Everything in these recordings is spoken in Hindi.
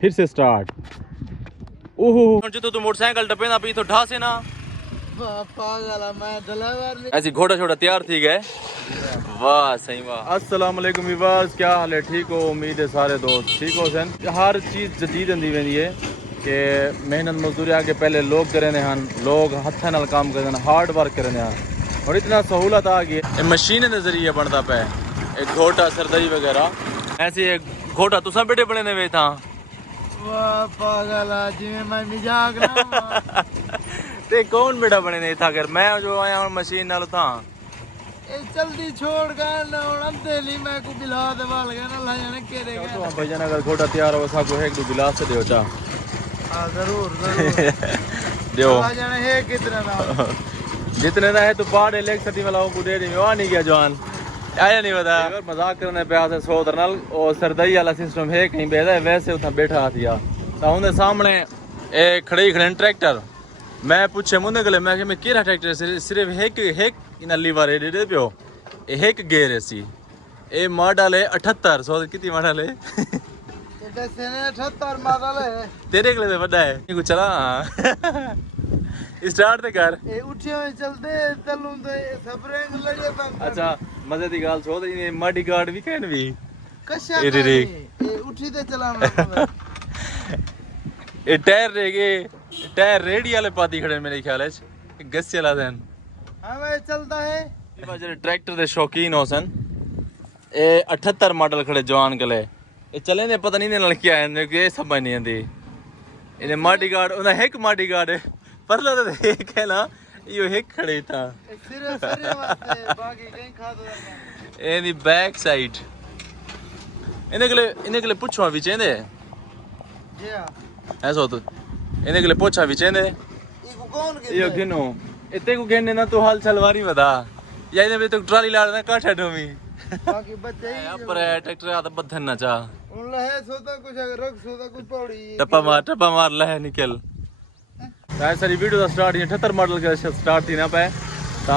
फिर से स्टार्ट। ओहो जो तो मोटरसाइकिल टपे ना पी तो ढा से ना पागल मैं ड्राइवर नहीं। ऐसी घोड़ा छोड़ा तैयार थी गए। वाह सही वाह। अस्सलाम वालेकुम व्यूअर्स, क्या हाल है? ठीक हो? उम्मीद है सारे दोस्त ठीक हो सन। हर चीज़ जदीद आंदी वेंदी है कि मेहनत मजदूरी आके पहले लोग करे हन, लोग हत्थां नाल काम करते हार्ड वर्क करे हन और इतना सहूलत आ गई मशीन के जरिए बनता पे एक घोटा सरदई वगैरह। ऐसे एक घोटा तुसा बेटे बने ने वे था वाह पागल जिਵੇਂ मैं मजाक ना ते कौन बेटा बने ने था कर मैं जो आया हूं मशीन नाल था ए जल्दी छोड़ गए ना उड़न तेली मैं को बिला दे वाल गए ना ला जाने केरे गए तो भाई जान अगर घोटा तैयार हो सा को एक दो गिलास से दियो चा। हां जरूर जरूर दियो ला जाने है कितना ना जितने ना है तो पाड़े लेक सटी वाला को दे दी आ नहीं गया जवान आया नहीं बता अगर मजाक करने पे आसे सोदर नाल और सरदई वाला सिस्टम है कहीं बेदा वैसे उथा बैठा दिया तो उनके सामने ए खड़े ट्रैक्टर मैं पूछे मुंदे गले मैं कि मैं केरा ट्रैक्टर सिर्फ एक इन लीवर है दे पियो एक गेयर है सी ए मॉडल है 78 सो कितनी मॉडल है ये दसे ने 78 मॉडल है तेरे के लिए बड़ा है कुछ चला स्टार्ट ते कर ए उठे हुए चलते चलूं तो सबरेंग लड़िए तक। अच्छा मजे दी गाल छोड़ दे मडी गार्ड भी कहन भी कशा ए उठी ते चलाना ए टायर रेडी वाले पाती खड़े मेरे ख्याल है गस चला देन। हां भाई चलता है जेडे ट्रैक्टर दे शौकीन हो सन ए 78 मॉडल खड़े जवान गले ए चले ने पता नहीं ने लड़की आए ने के समझ नहीं आंदी इने मडी गार्ड उना एक मडी गार्ड है पर लो तो एक है ना यो एक खड़े था सिरे वास्ते बाकी कहीं खा दो ए दी बैक साइड इने के लिए पूछवा भी चेंदे जी हां ऐसा तो इने के लिए पूछा भी चेंदे इको कौन के यो गिनो इते को कहने ना तो हाल चलवारी बता या इने भी तो ट्राली ला ना काठा डोमी बाकी बच्चे ही पर ट्रैक्टर आ तो बधन ना चा उन लहे सोता कुछ रख सोता कुछ पौड़ी टप्पा मार लहे निकल सारी वीडियो का स्टार्ट 78 मॉडल का स्टार्ट थी ना पे ता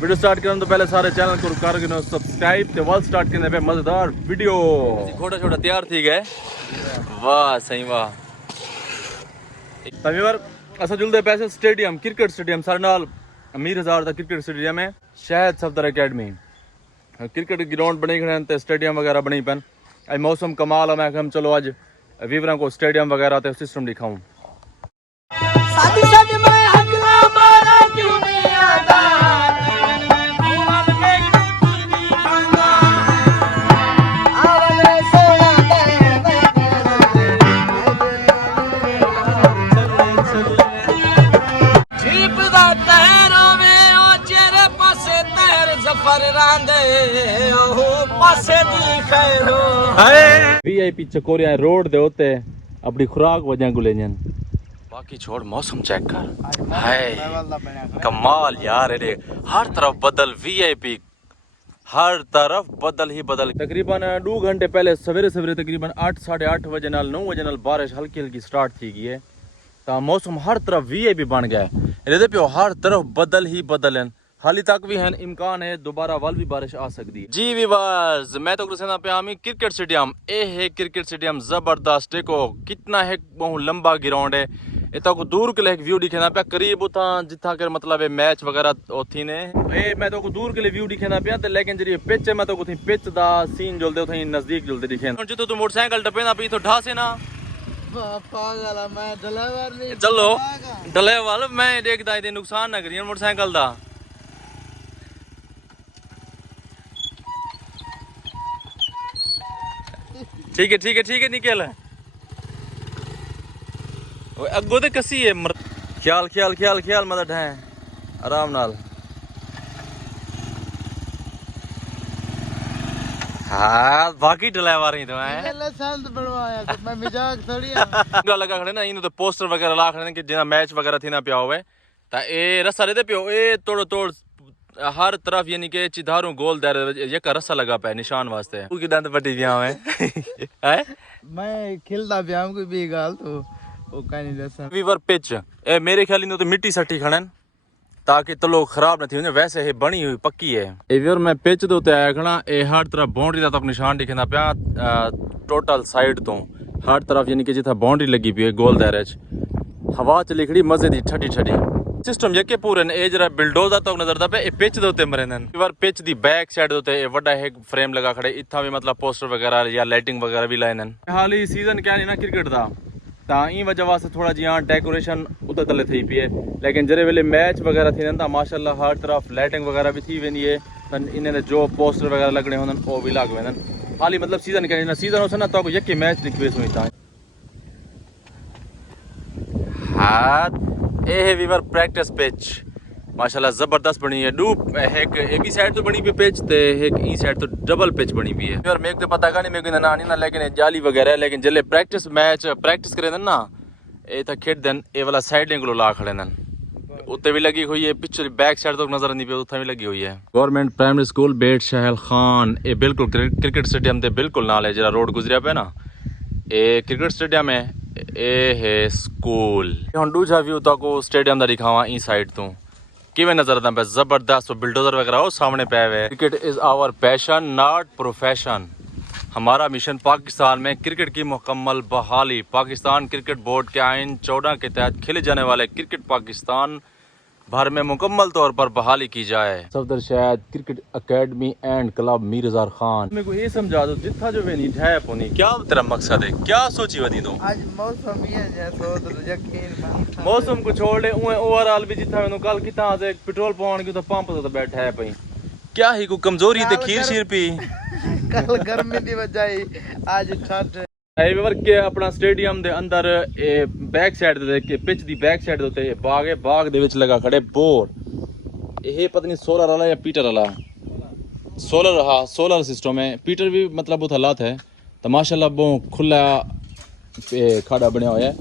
वीडियो स्टार्ट करने तो पहले सारे चैनल को कर गिनो सब्सक्राइब ते वाल स्टार्ट करने पे मजेदार वीडियो छोटा छोटा तैयार थी गए। वाह सही वाह। तभी बार असा जुलदे पैसे स्टेडियम क्रिकेट स्टेडियम सारे नाल अमीर हजार दा क्रिकेट स्टेडियम है शायद सफदर एकेडमी क्रिकेट ग्राउंड बनी खड़े ते स्टेडियम वगैरह बनी पन आज मौसम कमाल है मैं हम चलो आज वीवरा को स्टेडियम वगैरह ते सिस्टम दिखाऊं। सादी सादी मैं अगला मारा क्यों नहीं आता घूमल में कुतुरनी खंगा आवले सोया जीप दा तहरो वे ओ चेहरे पासे तहर जफर रांदे ओ पासे दी खैरो वीआईपी चकोरिया रोड दे होते अपनी खुराक वजह गुलेजन बाकी छोड़ मौसम चेक कर हाय कमाल यार रे हर तरफ बदल वीआईपी हर तरफ बदल ही बदल। तकरीबन 2 घंटे पहले सवेरे सवेरे तकरीबन 8 साढ़े 8 बजे नाल 9 बजे नाल बारिश हल्की हल्की स्टार्ट थी गई है तो मौसम हर तरफ वीआईपी बन गया है पियो हर तरफ बदल ही बदल हैं हाली तक भी है इम्कान है दोबारा वाल भी बारिश आ सकती है। जी विवास मैं तो पे आमी क्रिकेट स्टेडियम ए है क्रिकेट स्टेडियम जबरदस्त देखो कितना है बहुत लंबा ग्राउंड है इतना को दूर के लिए एक व्यू दिखेना पे करीब उता जिथा कर मतलब है मैच वगैरह होती ने ए मैं तो को दूर के लिए व्यू दिखेना पे ते लेकिन जरी पिच है मैं तो को पिच दा सीन जुलदे उथा नजदीक जुलदे दिखे जितो तू मोटरसाइकिल टपे ना पी तो ढा से ना पागल मैं ड्राइवर नहीं चलो डले वाल मैं देखदा इते नुकसान ना करिए मोटरसाइकिल दा ठीक है निकल अगो तो कसी है ख्याल मदद है आराम नाल हाँ बाकी ड्राइवर ही तो है लाइसेंस बनवाया तो मैं मजाक थोड़ी है लगा खड़े ना इन तो पोस्टर वगैरह ला खड़े कि जिना मैच वगैरह थी ना पिया होवे ता ए रस्सा दे पियो ए तोड़ हर तरफ यानी कि चिधारू गोल दार ये का रस्सा लगा पे निशान वास्ते है की दंत पट्टी दिया है मैं खिलदा ब्याम कोई भी गाल तो वो कानी दसन वीवर पिच ए मेरे ख्याल इन तो मिट्टी सट्टी खड़न ताकि तलो खराब न थी वने वैसे ये बनी हुई पक्की है ए वीवर मैं पिच दे उत्ते आया खड़ा ए हर तरफ बाउंड्री दा तक निशान दिखना पिया टोटल साइड तो हर तरफ यानी कि जिथा बाउंड्री लगी हुई है गोल दायरे च हवा चली खड़ी मजे दी ठंडी ठंडी सिस्टम यके पूरे ने ए जरा बिल्डोजर तक नजर दा पे ए पिच दे उत्ते मरेंदन एक बार पिच दी बैक साइड दे उत्ते ए वड्डा एक फ्रेम लगा खड़े इथा भी मतलब पोस्टर वगैरह या लाइटिंग वगैरह भी लाइनन हाल ही सीजन क्या नहीं ना क्रिकेट दा ता ई वजह वास्ते थोड़ा जी हां डेकोरेशन उते तले थी पी है लेकिन जरे वेले मैच वगैरह थी ना माशाल्लाह हर तरफ लाइटिंग वगैरह भी थी वेनी है तन इन्हें जो पोस्टर वगैरह लगने होनन ओ भी लाग वेनन हाली मतलब सीजन क्या ना सीजन हो ना तो यके मैच रिक्वेस्ट हुई था हां ए है वीवर प्रैक्टिस पिच माशाल्लाह जबरदस्त बनी है डू एक ए बी साइड तो बनी भी पिच ते एक ई साइड तो डबल पिच बनी भी है यार मेरे को पता का नहीं मेरे को ना नहीं ना लेकिन जाली वगैरह लेकिन जले प्रैक्टिस मैच प्रैक्टिस करे ना ए था खेड देन ए वाला साइड को ला खड़े नन उत्ते भी लगी हुई है पिछली बैक साइड तो नजर नहीं पे उत्थे भी लगी हुई है गवर्नमेंट प्राइमरी स्कूल बेट शहल खान ए बिल्कुल क्रिकेट स्टेडियम दे बिल्कुल नाल है जरा रोड गुजरिया पे ना ए क्रिकेट स्टेडियम है ए है स्कूल हुन दूजा व्यू तक स्टेडियम दा दिखावा ई साइड तो किवें नजर आता पे जबरदस्त बिल्डोजर वगैरह हो सामने पे हुए cricket is our passion not profession हमारा मिशन पाकिस्तान में क्रिकेट की मुकम्मल बहाली पाकिस्तान क्रिकेट बोर्ड के आइन 14 के तहत खेले जाने वाले क्रिकेट पाकिस्तान भर में मुकम्मल तौर पर बहाली की जाए सफदर शायद cricket academy and club Mir Azhar Khan मेरे को ये समझा दो जितना जो वेनी है पोनी क्या तेरा मकसद है क्या सोची वदी दो आज मौसम ये है तो यकीन मौसम को छोड़ ले ओवरऑल भी जितना मैंने कल कितना आज पेट्रोल पाउंड की तो पंप तो बैठा है पई क्या ही को कमजोरी ते खीर शीर पी कल गर्मी दी वजह आज ठंड एवर के अपना स्टेडियम दे अंदर ए बैक साइड दे के पिच दी बैक साइड दे उत्ते बाग है बाग दे विच लगा खड़े बोर ये पता नहीं सोलर वाला या पीटर वाला सोलर हाँ सोलर सिस्टम है पीटर भी मतलब बहुत हालात है तो माशाल्लाह बहुत खुला खाड़ा बनया हुआ है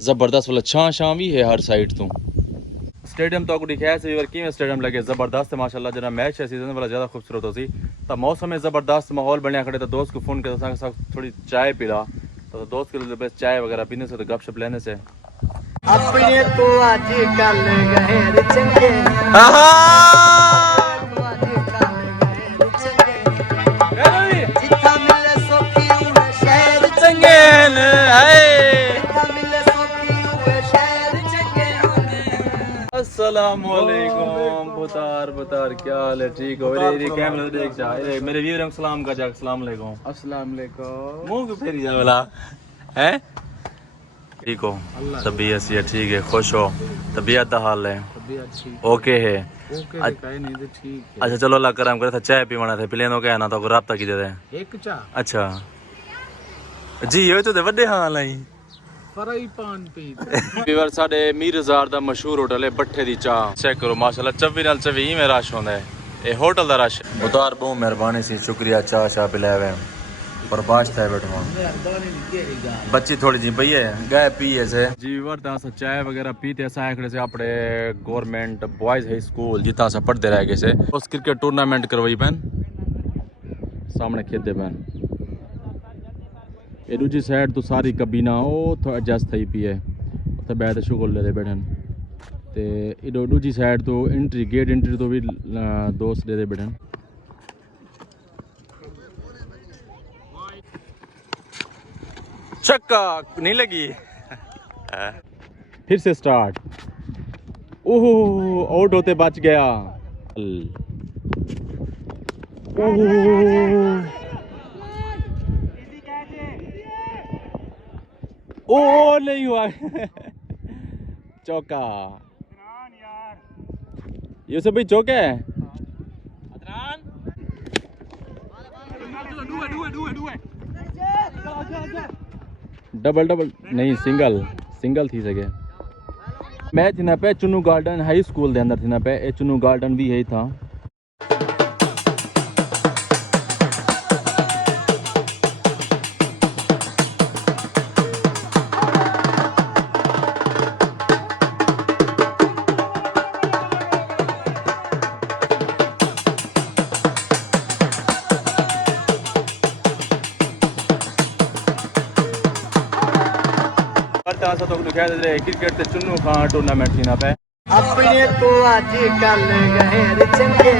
जबरदस्त वाला छां छां भी है हर साइड तो स्टेडियम तो दिखाया से कि स्टेडियम लगे जबरदस्त है माशाल्लाह जना मैच है सीजन वाला ज़्यादा खूबसूरत होती तो मौसम में ज़बरदस्त माहौल बनया खड़े तो दोस्त को फ़ोन किया साथ थोड़ी चाय पिला तो दोस्त के लिए बस चाय वगैरह पीने से तो गपशप लेने से अपने तो आज कल गए चंगे जिथा मिले सोखी उहे शहर चंगे अस्सलामुअलैकुम बुतार क्या हाल है ठीक हो रे कैमरा देख जा मेरे वीर हम सलाम का जा अस्सलाम वालेकुम अस्सलाम वालेकुम मुंह को फेरी जा वाला हैं ठीक हो तबीयत से ठीक है खुश हो तबीयत दा हाल है ओके है ठीक अच्छा चलो अल्लाह करम करे था चाय पीवाना थे प्लेनो कहना तो राब्ता की दे एक चाह अच्छा जी ये तो वड्डे हाल आई फराई पान पी ਵੀਰ ਸਾਡੇ ਮੀਰ ਅਜ਼ਾਰ ਦਾ ਮਸ਼ਹੂਰ ਹੋਟਲ ਹੈ ਬੱਠੇ ਦੀ ਚਾਹ ਚੈੱਕ ਕਰੋ ਮਾਸ਼ਾਅੱਲਾ 24 ਨਾਲ 24 ਹੀ ਮੇ ਰਸ਼ ਹੁੰਦਾ ਹੈ ਇਹ ਹੋਟਲ ਦਾ ਰਸ਼ ਉਤਾਰ ਬਹੁਤ ਮਿਹਰਬਾਨੀ ਸੀ ਸ਼ੁਕਰੀਆ ਚਾਹ ਸ਼ਾਹ ਪਿਲਾਵੇ पर बादशाह है बैठवा बच्ची थोड़ी जी पई है गए पिए से जी वर्ता सा चाय वगैरह पीते ऐसा आकड़े से अपने गवर्नमेंट बॉयज हाई स्कूल जितना सा पढ़ते रह गए से उस क्रिकेट टूर्नामेंट करवाई पैन सामने खेलते पैन ये दूसरी साइड तो सारी कबीना ओ तो एडजस्ट थी पी है तो बैठ शुगल ले बैठन ते इधर दूसरी साइड तो एंट्री गेट एंट्री तो भी दोस्त दे बैठन चक्का नहीं लगी फिर से स्टार्ट ओहो आउट होते बच गया ओ नहीं हुआ चौका ये सब भाई चौका है डबल डबल नहीं सिंगल थी सके मैच थी ना पे चुनू गार्डन हाई स्कूल के अंदर थी ना पे ए चुनू गार्डन भी यही था तो क्रिकेट ते चुन्नू खां टूर्नामेंट थी ना पे अपने तो आज कल गए चंगे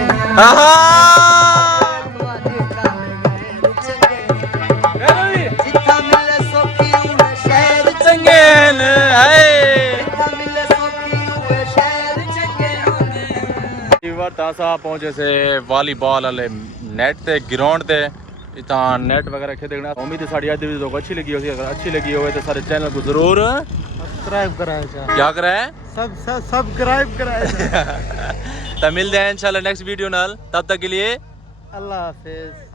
जिथा मिले सो व्यूअर तासा पहुंचे से वॉलीबॉल वाले नेट ते ग्राउंड ते इतना नेट वगैरह खेल देखना। उम्मीद है साड़ी आज वीडियो को अच्छी लगी होगी। अगर अच्छी लगी हो तो सारे चैनल को जरूर सब्सक्राइब कराया जाए। क्या कराए? सब्सक्राइब कराया जाए। तो मिलते हैं इंशाल्लाह नेक्स्ट वीडियो नाल, तब तक के लिए अल्लाह हाफिज।